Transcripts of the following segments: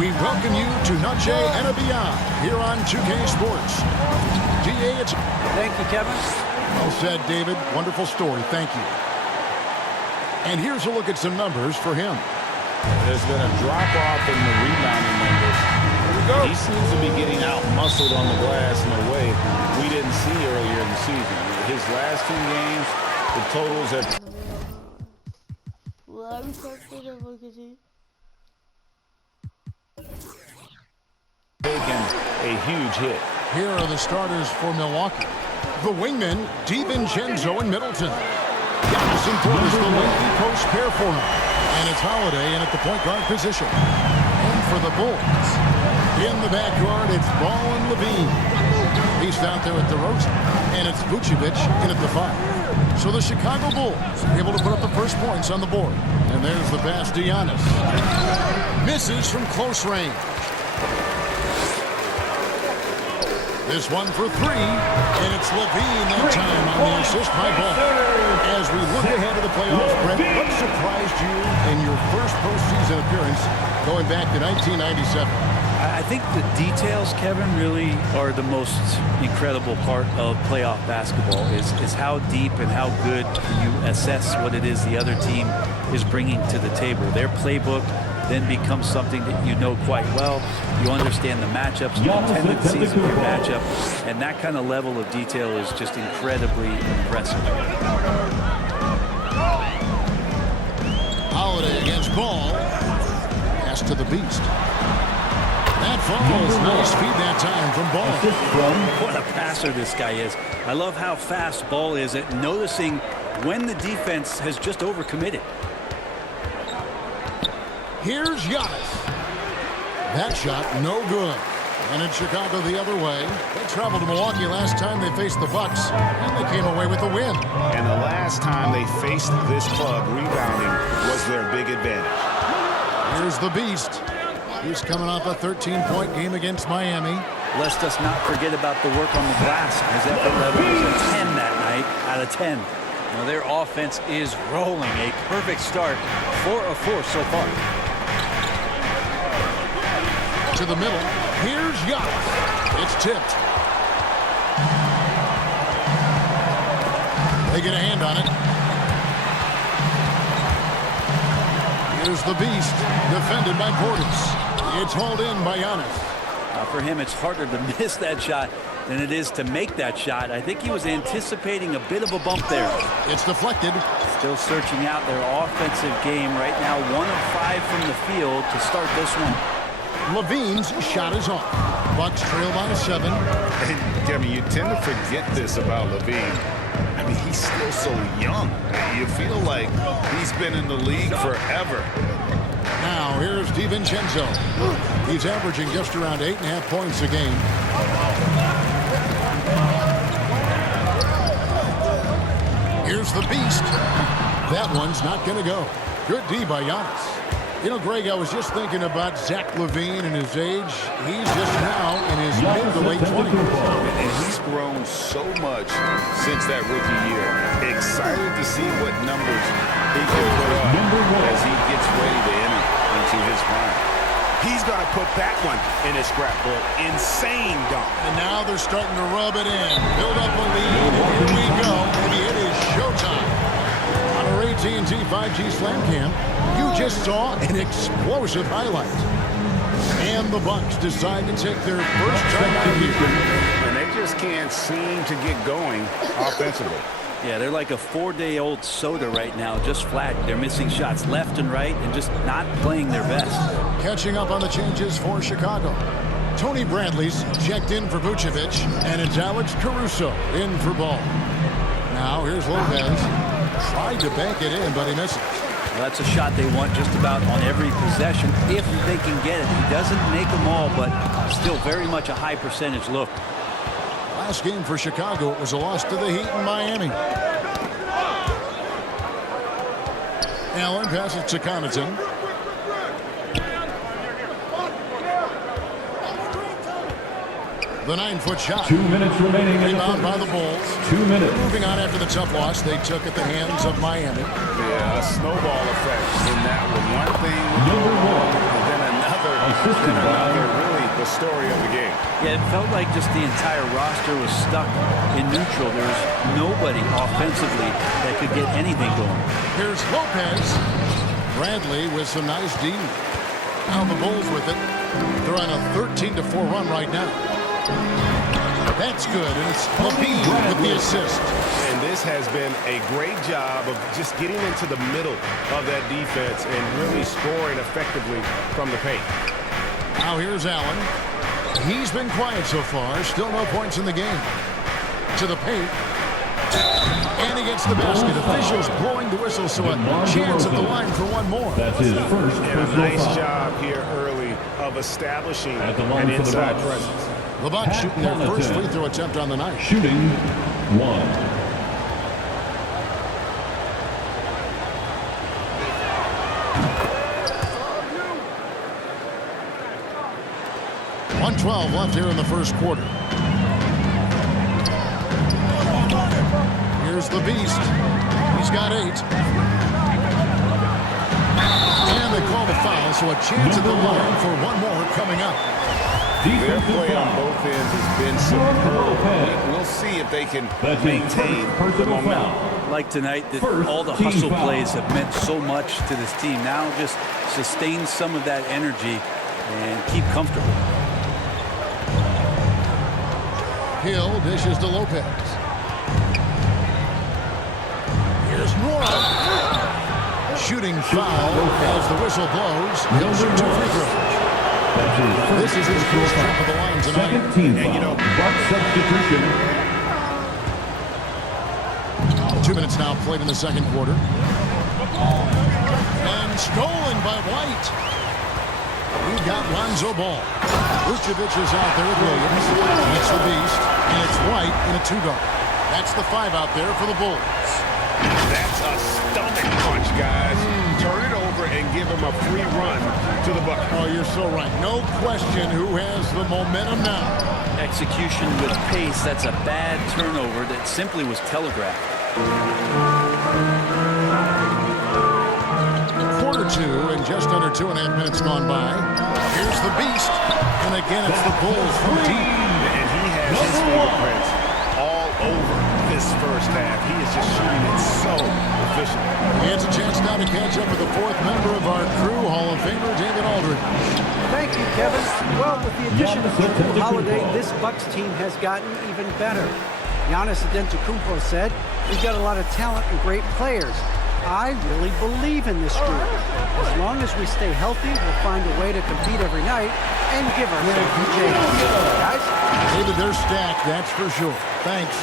We welcome you to Noche and Beyond here on 2K Sports. DA, it's... Thank you, Kevin. Well said, David. Wonderful story. Thank you. And here's a look at some numbers for him. There's been a drop-off in the rebounding numbers. Here we go. He seems to be getting out-muscled on the glass in a way we didn't see earlier in the season. His last 2 games, the totals have taken a huge hit. Here are the starters for Milwaukee. The wingmen, DiVincenzo and Middleton. Giannis Portis, the lengthy post pair for him. And it's Holiday in at the point guard position. And for the Bulls, in the backcourt, it's Ball and Levine. He's out there at DeRozan. And it's Vucevic in at the 5. So the Chicago Bulls able to put up the first points on the board. And there's the pass to Giannis. Misses from close range. This one for 3, and it's Levine that time on the assist by Ball. As we look ahead to the playoffs, Brent, what surprised you in your first postseason appearance going back to 1997? I think the details, Kevin, really are the most incredible part of playoff basketball is how deep and how good you assess what it is the other team is bringing to the table. Their playbook then becomes something that you know quite well. You understand the matchups, the tendencies of your matchup, and that kind of level of detail is just incredibly impressive. Holiday against Ball. Pass to the Beast. That falls. Nice feed that time from Ball. What a passer this guy is. I love how fast Ball is at noticing when the defense has just overcommitted. Here's Giannis. That shot, no good. And in Chicago the other way. They traveled to Milwaukee last time they faced the Bucks, and they came away with a win. And the last time they faced this club, rebounding was their big advantage. Here's the Beast. He's coming off a 13-point game against Miami. Let's just not forget about the work on the glass. His effort level was a 10 that night out of 10. Now their offense is rolling. A perfect start. 4 of 4 so far. To the middle. Here's Giannis. It's tipped. They get a hand on it. Here's the Beast. Defended by Portis. It's hauled in by Giannis. For him, it's harder to miss that shot than it is to make that shot. I think he was anticipating a bit of a bump there. It's deflected. Still searching out their offensive game right now. 1 of 5 from the field to start this one. Levine's shot is off. Bucks trail by 7. And, Kevin, you tend to forget this about Levine. I mean, he's still so young. You feel like he's been in the league forever. Now, here's DiVincenzo. He's averaging just around 8.5 points a game. Here's the Beast. That one's not going to go. Good D by Giannis. You know, Greg, I was just thinking about Zach LaVine and his age. He's just now in his mid to late 20s. And he's grown so much since that rookie year. Excited to see what numbers he can put up as he gets ready to enter into his prime. He's going to put that one in his scrapbook. Insane dunk. And now they're starting to rub it in. Build up a lead, and here we go. Maybe it is showtime. On our AT&T 5G Slam Cam, you just saw an explosive highlight. And the Bucks decide to take their first timeout here. And they just can't seem to get going offensively. Yeah, they're like a 4-day-old soda right now, just flat. They're missing shots left and right and just not playing their best. Catching up on the changes for Chicago. Tony Bradley's checked in for Vucevic, and it's Alex Caruso in for Ball. Now here's Lopez. Tried to bank it in, but he misses. Well, that's a shot they want just about on every possession if they can get it. He doesn't make them all, but still very much a high percentage look. Last game for Chicago, it was a loss to the Heat in Miami. Allen passes to Connaughton. The 9-foot shot. 2 minutes remaining. Rebound by the Bulls. 2 minutes. Moving on after the tough loss they took at the hands of Miami. Yeah, a snowball effect in that one. One thing would go wrong, and then another then another really the story of the game. Yeah, it felt like just the entire roster was stuck in neutral. There was nobody offensively that could get anything going. Here's Lopez. Bradley with some nice D. Now the Bulls with it. They're on a 13-4 run right now. That's good, and it's LaVine with the assist. And this has been a great job of just getting into the middle of that defense and really scoring effectively from the paint. Now here's Allen. He's been quiet so far. Still no points in the game. To the paint. And he gets the basket. Officials blowing the whistle, so a chance at the line for one more. That's his first And a personal nice foul. job here early of establishing At the line an for the inside Bucks. presence. The Bucks Pat shooting their first Connaughton. free throw attempt on the night. Shooting 1. .112 left here in the first quarter. Here's the Beast. He's got 8. And they call the foul, so a chance at the line for one more coming up. Their Defensive play on foul. both ends has been superb. We'll see if they can That's his maintain first the personal momentum. foul. Like tonight, that First all the team hustle foul. plays have meant so much to this team. Now just sustain some of that energy and keep comfortable. Hill dishes to Lopez. Here's Nora. Shooting foul as the whistle blows. He'll shoot 2 free throws. That's his first This is his personal first trip foul. of the line tonight. Second team And, you foul. know- Buck substitution. 2 minutes now played in the second quarter. And stolen by White. We've got Lonzo Ball. Vucevic is out there with Williams. It's the Beast. And it's White in a 2-guard. That's the 5 out there for the Bulls. That's a stomach punch, guys. Turn it over and give him a free run to the bucket. Oh, you're so right. No question who has the momentum now. Execution with pace, that's a bad turnover that simply was telegraphed. Quarter 2 and just under 2.5 minutes gone by. Here's the Beast. And again, it's the Bulls from deep. And he has his fingerprints all over this first half. He is just shooting it so efficiently. It's a chance now to catch up with the 4th member of our crew, Hall of Famer David Aldridge. Thank you, Kevin. Well, with the addition of Jrue Holiday, this Bucks team has gotten even better. Giannis Antetokounmpo said, "We've got a lot of talent and great players. I really believe in this group. As long as we stay healthy, we'll find a way to compete every night and give ourselves a chance." Guys? David, they're stacked, that's for sure. Thanks.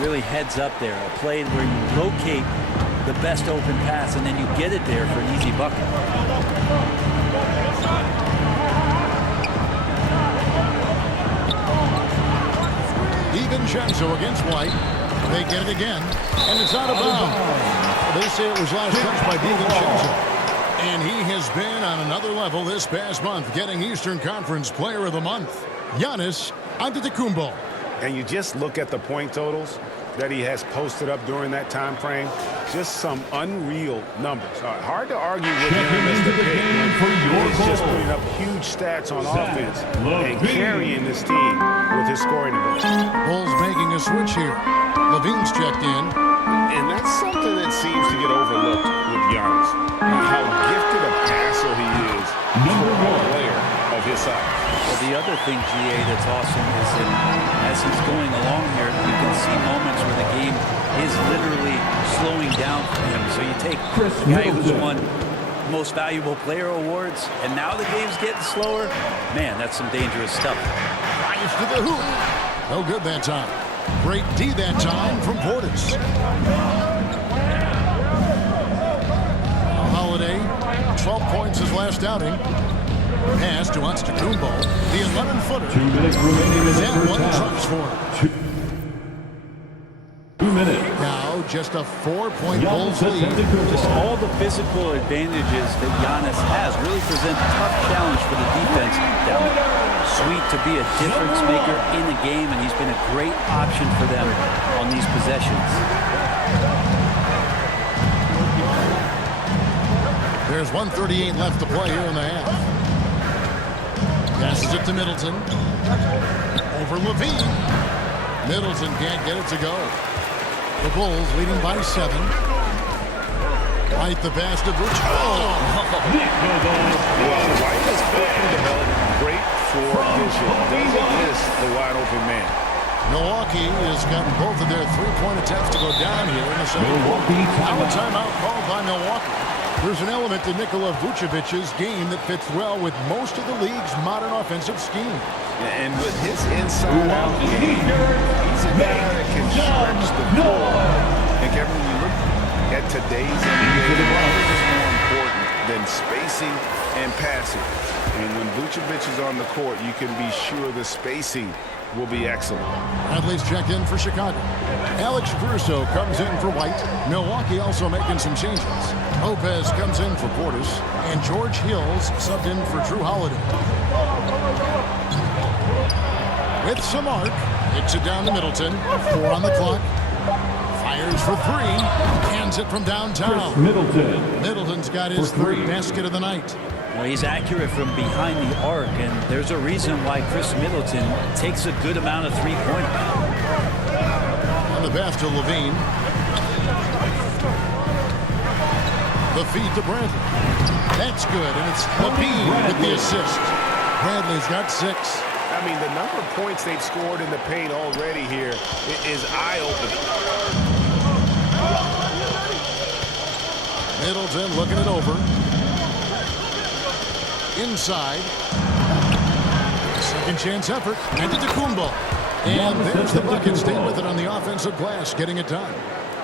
Really heads up there, a play where you locate the best open pass and then you get it there for an easy bucket. DiVincenzo against White. They get it again, and it's out of bounds. They say it was last touched by DiVincenzo. And he has been on another level this past month, getting Eastern Conference Player of the Month. Giannis Antetokounmpo. And you just look at the point totals that he has posted up during that time frame. Just some unreal numbers. Hard to argue with him as the big man. for your He's just Bulls. putting up huge stats on Zach offense LaVine. and carrying this team with his scoring ability. Bulls making a switch here. Levine's checked in. And that's something that seems to get overlooked with Giannis. How gifted a passer he is for a player of his size. Well, the other thing, GA, that's awesome is that as he's going along here, you can see moments where the game is literally slowing down for him. So you take Chris a guy who's Middleton. won most valuable player awards, and now the game's getting slower. Man, that's some dangerous stuff. Fires to the hoop. No good that time. Great D that time from Portis. Holiday, 12 points his last outing. Pass to Antetokounmpo. The 11-footer. 2 minutes remaining in the That first one half. drops for him. 2 minutes. Now just a 4-point Giannis Bulls lead. Just Antetokounmpo. all the physical advantages that Giannis has really present a tough challenge for the defense down there. Sweet to be a difference maker in the game, and he's been a great option for them on these possessions. There's 1:38 left to play here in the half. Gives it to Middleton. Over Levine. Middleton can't get it to go. The Bulls leading by 7. Right the pass to Vucevic. Oh! Well, White is open to help. Great for vision. Doesn't miss the wide open man. Milwaukee has gotten both of their three-point attempts to go down here in the second quarter. Milwaukee Now a timeout. timeout called by Milwaukee. There's an element to Nikola Vucevic's game that fits well with most of the league's modern offensive scheme. And with his inside-out game, he's a guy that can stretch the floor. And Kevin, when you look at today's NBA, nothing is more important than spacing and passing. And when Vucevic is on the court, you can be sure the spacing will be excellent. Bradley's checked in for Chicago. Alex Caruso comes in for White. Milwaukee also making some changes. Lopez comes in for Portis. And George Hills subbed in for Drew Holiday. With some arc, hits it down to Middleton. 4 on the clock. Fires for 3. Hands it from downtown. Middleton. Middleton's got his For 3. third basket of the night. Well, he's accurate from behind the arc, and there's a reason why Chris Middleton takes a good amount of three-pointers. On the pass to Levine. The feed to Bradley. That's good, and it's Levine with the assist. Bradley's got 6. I mean, the number of points they've scored in the paint already here is eye-opening. Middleton looking it over. Inside. Second chance effort. And to Kumbo. And there's the bucket. Stay with it on the offensive glass, getting it done.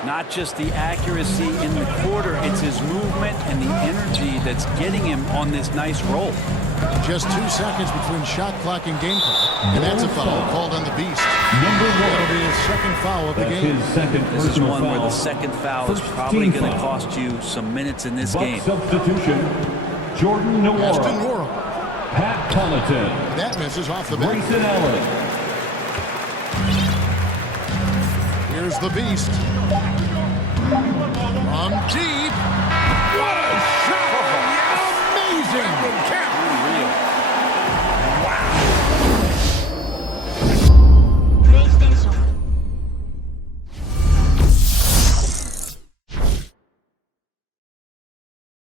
Not just the accuracy in the quarter, it's his movement and the energy that's getting him on this nice roll. Just 2 seconds between shot clock and game clock. And that's a foul called on the Beast. Number That'll 1. be his second foul of the That's game. his second This is personal one foul. where the second foul is First probably team going to foul. cost you some minutes in this Buck game. substitution. Jordan Aston Nwora. Worrell. Pat Connaughton. That misses off the back. Grayson Allen. Here's the Beast. From deep. What a shot!